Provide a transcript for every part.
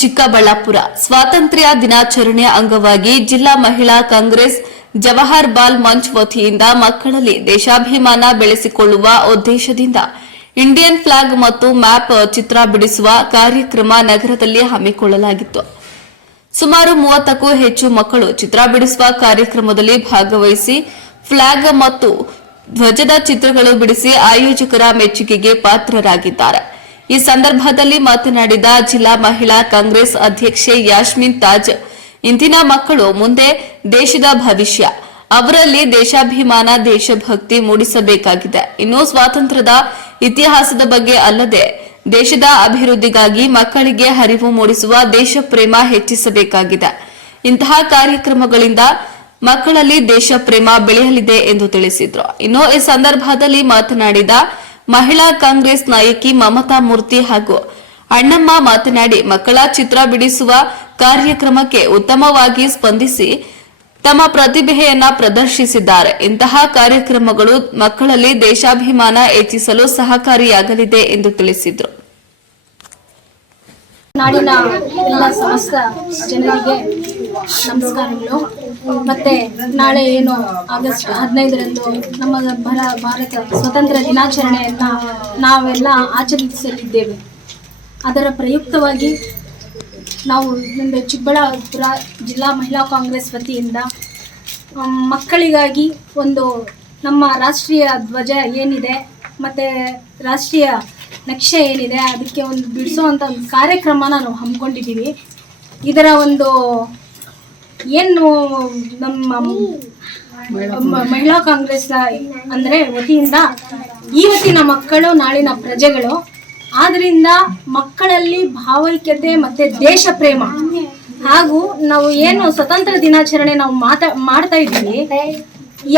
ಚಿಕ್ಕಬಳ್ಳಾಪುರ ಸ್ವಾತಂತ್ರ್ಯ ದಿನಾಚರಣೆಯ ಅಂಗವಾಗಿ ಜಿಲ್ಲಾ ಮಹಿಳಾ ಕಾಂಗ್ರೆಸ್ ಜವಾಹರ್ ಬಾಲ್ ಮಂಚ್ ವತಿಯಿಂದ ಮಕ್ಕಳಲ್ಲಿ ದೇಶಾಭಿಮಾನ ಬೆಳೆಸಿಕೊಳ್ಳುವ ಉದ್ದೇಶದಿಂದ ಇಂಡಿಯನ್ ಫ್ಲಾಗ್ ಮತ್ತು ಮ್ಯಾಪ್ ಚಿತ್ರ ಬಿಡಿಸುವ ಕಾರ್ಯಕ್ರಮ ನಗರದಲ್ಲಿ ಹಮ್ಮಿಕೊಳ್ಳಲಾಗಿತ್ತು. ಸುಮಾರು 30ಕ್ಕೂ ಹೆಚ್ಚು ಮಕ್ಕಳು ಚಿತ್ರ ಬಿಡಿಸುವ ಕಾರ್ಯಕ್ರಮದಲ್ಲಿ ಭಾಗವಹಿಸಿ ಫ್ಲಾಗ್ ಮತ್ತು ಧ್ವಜದ ಚಿತ್ರಗಳು ಬಿಡಿಸಿ ಆಯೋಜಕರ ಮೆಚ್ಚುಗೆಗೆ ಪಾತ್ರರಾಗಿದ್ದಾರೆ. ಈ ಸಂದರ್ಭದಲ್ಲಿ ಮಾತನಾಡಿದ ಜಿಲ್ಲಾ ಮಹಿಳಾ ಕಾಂಗ್ರೆಸ್ ಅಧ್ಯಕ್ಷೆ ಯಾಸ್ಮಿನ್ ತಾಜ್, ಇಂದಿನ ಮಕ್ಕಳು ಮುಂದೆ ದೇಶದ ಭವಿಷ್ಯ, ಅವರಲ್ಲಿ ದೇಶಾಭಿಮಾನ ದೇಶಭಕ್ತಿ ಮೂಡಿಸಬೇಕಾಗಿದೆ. ಇನ್ನು ಸ್ವಾತಂತ್ರ್ಯದ ಇತಿಹಾಸದ ಬಗ್ಗೆ ಅಲ್ಲದೆ ದೇಶದ ಅಭಿವೃದ್ಧಿಗಾಗಿ ಮಕ್ಕಳಿಗೆ ಅರಿವು ಮೂಡಿಸುವ ದೇಶ ಪ್ರೇಮ ಹೆಚ್ಚಿಸಬೇಕಾಗಿದೆ. ಇಂತಹ ಕಾರ್ಯಕ್ರಮಗಳಿಂದ ಮಕ್ಕಳಲ್ಲಿ ದೇಶ ಪ್ರೇಮ ಬೆಳೆಯಲಿದೆ ಎಂದು ತಿಳಿಸಿದರು. ಇನ್ನು ಈ ಸಂದರ್ಭದಲ್ಲಿ ಮಾತನಾಡಿದ ಮಹಿಳಾ ಕಾಂಗ್ರೆಸ್ ನಾಯಕಿ ಮಮತಾ ಮೂರ್ತಿ ಹಾಗೂ ಅಣ್ಣಮ್ಮ ಮಾತನಾಡಿ, ಮಕ್ಕಳ ಚಿತ್ರ ಬಿಡಿಸುವ ಕಾರ್ಯಕ್ರಮಕ್ಕೆ ಉತ್ತಮವಾಗಿ ಸ್ಪಂದಿಸಿ ತಮ್ಮ ಪ್ರತಿಭೆಯನ್ನ ಪ್ರದರ್ಶಿಸಿದ್ದಾರೆ. ಇಂತಹ ಕಾರ್ಯಕ್ರಮಗಳು ಮಕ್ಕಳಲ್ಲಿ ದೇಶಾಭಿಮಾನ ಹೆಚ್ಚಿಸಲು ಸಹಕಾರಿಯಾಗಲಿದೆ ಎಂದು ತಿಳಿಸಿದರು. ನಾಡಿನ ಎಲ್ಲ ಸಮಸ್ತ ಜನರಿಗೆ ನಮಸ್ಕಾರಗಳು. ಮತ್ತೆ ನಾಳೆ ಏನು ಆಗಸ್ಟ್ 15ರಂದು ನಮ್ಮ ಭಾರತ ಸ್ವತಂತ್ರ ದಿನಾಚರಣೆಯನ್ನ ನಾವೆಲ್ಲ ಆಚರಿಸಲಿದ್ದೇವೆ. ಅದರ ಪ್ರಯುಕ್ತವಾಗಿ ನಾವು ಚಿಕ್ಕಬಳ್ಳಾಪುರ ಜಿಲ್ಲಾ ಮಹಿಳಾ ಕಾಂಗ್ರೆಸ್ ವತಿಯಿಂದ ಮಕ್ಕಳಿಗಾಗಿ ಒಂದು ನಮ್ಮ ರಾಷ್ಟ್ರೀಯ ಧ್ವಜ ಏನಿದೆ ಮತ್ತು ರಾಷ್ಟ್ರೀಯ ನಕ್ಷೆ ಏನಿದೆ ಅದಕ್ಕೆ ಒಂದು ಬಿಡಿಸುವಂಥ ಒಂದು ಕಾರ್ಯಕ್ರಮನ ನಾವು ಹಮ್ಮಿಕೊಂಡಿದ್ದೀವಿ. ಇದರ ಒಂದು ಏನು ನಮ್ಮ ಮಹಿಳಾ ಕಾಂಗ್ರೆಸ್ ಅಂದರೆ ವತಿಯಿಂದ ಇವತ್ತಿನ ಮಕ್ಕಳು ನಾಳಿನ ಪ್ರಜೆಗಳು, ಆದ್ದರಿಂದ ಮಕ್ಕಳಲ್ಲಿ ಭಾವೈಕ್ಯತೆ ಮತ್ತು ದೇಶ ಪ್ರೇಮ ಹಾಗೂ ನಾವು ಏನು ಸ್ವತಂತ್ರ ದಿನಾಚರಣೆ ನಾವು ಮಾಡ್ತಾ ಇದ್ದೀವಿ,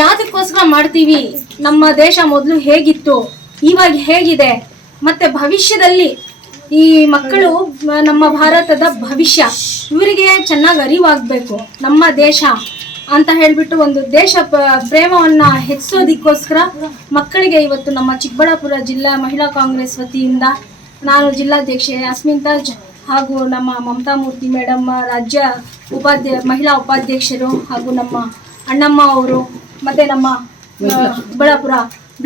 ಯಾವುದಕ್ಕೋಸ್ಕರ ಮಾಡ್ತೀವಿ, ನಮ್ಮ ದೇಶ ಮೊದಲು ಹೇಗಿತ್ತು, ಇವಾಗ ಹೇಗಿದೆ, ಮತ್ತು ಭವಿಷ್ಯದಲ್ಲಿ ಈ ಮಕ್ಕಳು ನಮ್ಮ ಭಾರತದ ಭವಿಷ್ಯ, ಇವರಿಗೆ ಚೆನ್ನಾಗಿ ಅರಿವಾಗಬೇಕು ನಮ್ಮ ದೇಶ ಅಂತ ಹೇಳಿಬಿಟ್ಟು ಒಂದು ದೇಶ ಪ್ರೇಮವನ್ನು ಹೆಚ್ಚಿಸೋದಕ್ಕೋಸ್ಕರ ಮಕ್ಕಳಿಗೆ ಇವತ್ತು ನಮ್ಮ ಚಿಕ್ಕಬಳ್ಳಾಪುರ ಜಿಲ್ಲಾ ಮಹಿಳಾ ಕಾಂಗ್ರೆಸ್ ವತಿಯಿಂದ ನಾನು ಜಿಲ್ಲಾಧ್ಯಕ್ಷೆ ಯಾಸ್ಮಿನ್ ತಾಜ್ ಹಾಗೂ ನಮ್ಮ ಮಮತಾ ಮೂರ್ತಿ ಮೇಡಮ್ ರಾಜ್ಯ ಮಹಿಳಾ ಉಪಾಧ್ಯಕ್ಷರು ಹಾಗೂ ನಮ್ಮ ಅಣ್ಣಮ್ಮ ಅವರು ಮತ್ತು ನಮ್ಮ ಚಿಕ್ಕಬಳ್ಳಾಪುರ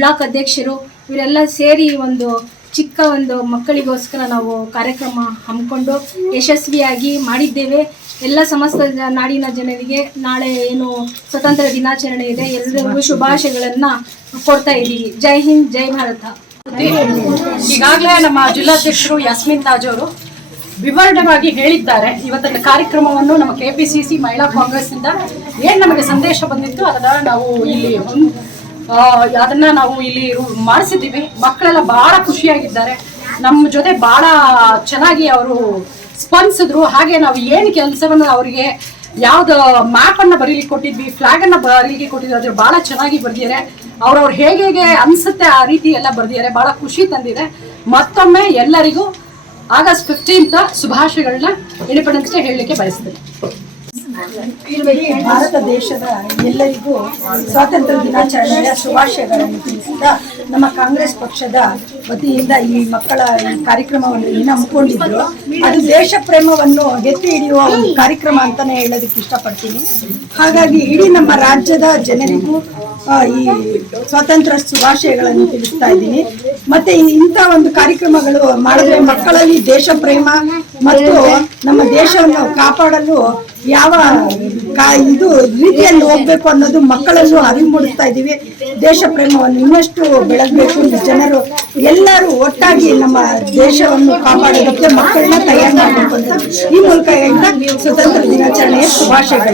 ಬ್ಲಾಕ್ ಅಧ್ಯಕ್ಷರು ಇವರೆಲ್ಲ ಸೇರಿ ಒಂದು ಚಿಕ್ಕ ಒಂದು ಮಕ್ಕಳಿಗೋಸ್ಕರ ನಾವು ಕಾರ್ಯಕ್ರಮ ಹಮ್ಮಿಕೊಂಡು ಯಶಸ್ವಿಯಾಗಿ ಮಾಡಿದ್ದೇವೆ. ಎಲ್ಲ ಸಮಸ್ತ ನಾಡಿನ ಜನರಿಗೆ ನಾಳೆ ಏನು ಸ್ವತಂತ್ರ ದಿನಾಚರಣೆ ಇದೆ, ಎಲ್ಲರಿಗೂ ಶುಭಾಶಯಗಳನ್ನು ಕೊಡ್ತಾ ಇದ್ದೀವಿ. ಜೈ ಹಿಂದ್, ಜೈ ಭಾರತ. ಈಗಾಗಲೇ ನಮ್ಮ ಜಿಲ್ಲಾಧ್ಯಕ್ಷರು ಯಾಸ್ಮಿನ್ ತಾಜ್ ಅವರು ವಿವರಣವಾಗಿ ಹೇಳಿದ್ದಾರೆ. ಇವತ್ತಿನ ಕಾರ್ಯಕ್ರಮವನ್ನು ನಮ್ಮ ಕೆಪಿಸಿಸಿ ಮಹಿಳಾ ಕಾಂಗ್ರೆಸ್ನಿಂದ ಏನು ನಮಗೆ ಸಂದೇಶ ಬಂದಿತ್ತು ಅದನ್ನ ನಾವು ಇಲ್ಲಿ ಮಾಡಿಸಿದ್ದೀವಿ. ಮಕ್ಕಳೆಲ್ಲ ಬಹಳ ಖುಷಿಯಾಗಿದ್ದಾರೆ, ನಮ್ಮ ಜೊತೆ ಬಹಳ ಚೆನ್ನಾಗಿ ಅವರು ಸ್ಪಂದಿಸಿದ್ರು. ಹಾಗೆ ನಾವು ಏನು ಕೆಲಸವನ್ನು ಅವರಿಗೆ ಯಾವ್ದು ಮ್ಯಾಪ್ ಅನ್ನ ಬರೀಲಿಕ್ಕೆ ಕೊಟ್ಟಿದ್ವಿ, ಫ್ಲಾಗ್ ಅನ್ನ ಬರೀಲಿಕ್ಕೆ ಕೊಟ್ಟಿದ್ವಿ, ಅದ್ರ ಬಹಳ ಚೆನ್ನಾಗಿ ಬರ್ದಿದ್ದಾರೆ. ಅವ್ರವ್ರು ಹೇಗೆ ಅನ್ಸುತ್ತೆ ಆ ರೀತಿ ಎಲ್ಲ ಬರ್ದಿದ್ದಾರೆ. ಬಹಳ ಖುಷಿ ತಂದಿದೆ. ಮತ್ತೊಮ್ಮೆ ಎಲ್ಲರಿಗೂ ಆಗಸ್ಟ್ 15th ಶುಭಾಶಯಗಳನ್ನ ಇಂಡಿಪೆಂಡೆನ್ಸ್ ಡೇ ಹೇಳಲಿಕ್ಕೆ ಬಯಸ್ತೇನೆ. ಭಾರತ ದೇಶದ ಎಲ್ಲರಿಗೂ ಸ್ವಾತಂತ್ರ್ಯ ದಿನಾಚರಣೆಯ ಶುಭಾಶಯಗಳನ್ನು ತಿಳಿಸಿದ ನಮ್ಮ ಕಾಂಗ್ರೆಸ್ ಪಕ್ಷದ ವತಿಯಿಂದ ಈ ಮಕ್ಕಳ ಈ ಕಾರ್ಯಕ್ರಮವನ್ನು ಏನು ಹಮ್ಮಿಕೊಂಡಿದ್ರು ಅದು ದೇಶ ಪ್ರೇಮವನ್ನು ಎತ್ತಿ ಹಿಡಿಯುವ ಒಂದು ಕಾರ್ಯಕ್ರಮ ಅಂತಾನೆ ಹೇಳೋದಕ್ಕೆ ಇಷ್ಟಪಡ್ತೀನಿ. ಹಾಗಾಗಿ ಇಡೀ ನಮ್ಮ ರಾಜ್ಯದ ಜನರಿಗೂ ಈ ಸ್ವಾತಂತ್ರ್ಯ ಶುಭಾಶಯಗಳನ್ನು ತಿಳಿಸ್ತಾ ಇದ್ದೀನಿ. ಮತ್ತೆ ಇಂಥ ಒಂದು ಕಾರ್ಯಕ್ರಮಗಳು ಮಾಡಿದ್ರೆ ಮಕ್ಕಳಲ್ಲಿ ದೇಶ ಪ್ರೇಮ ಮತ್ತು ನಮ್ಮ ದೇಶವನ್ನು ಕಾಪಾಡಲು ಯಾವ ಇದು ರೀತಿಯಲ್ಲಿ ಹೋಗ್ಬೇಕು ಅನ್ನೋದು ಮಕ್ಕಳಲ್ಲೂ ಅರಿವು ಮೂಡಿಸ್ತಾ ಇದ್ದೀವಿ. ದೇಶ ಪ್ರೇಮವನ್ನು ಇನ್ನಷ್ಟು ಬೆಳಗಬೇಕು, ಜನರು ಎಲ್ಲರೂ ಒಟ್ಟಾಗಿ ನಮ್ಮ ದೇಶವನ್ನು ಕಾಪಾಡೋದಕ್ಕೆ ಮಕ್ಕಳನ್ನ ತಯಾರು ಮಾಡಬೇಕು ಅಂತ ಈ ಮೂಲಕ ಹೇಳ್ತಾ ಸ್ವತಂತ್ರ ದಿನಾಚರಣೆಯ ಶುಭಾಶಯಗಳು.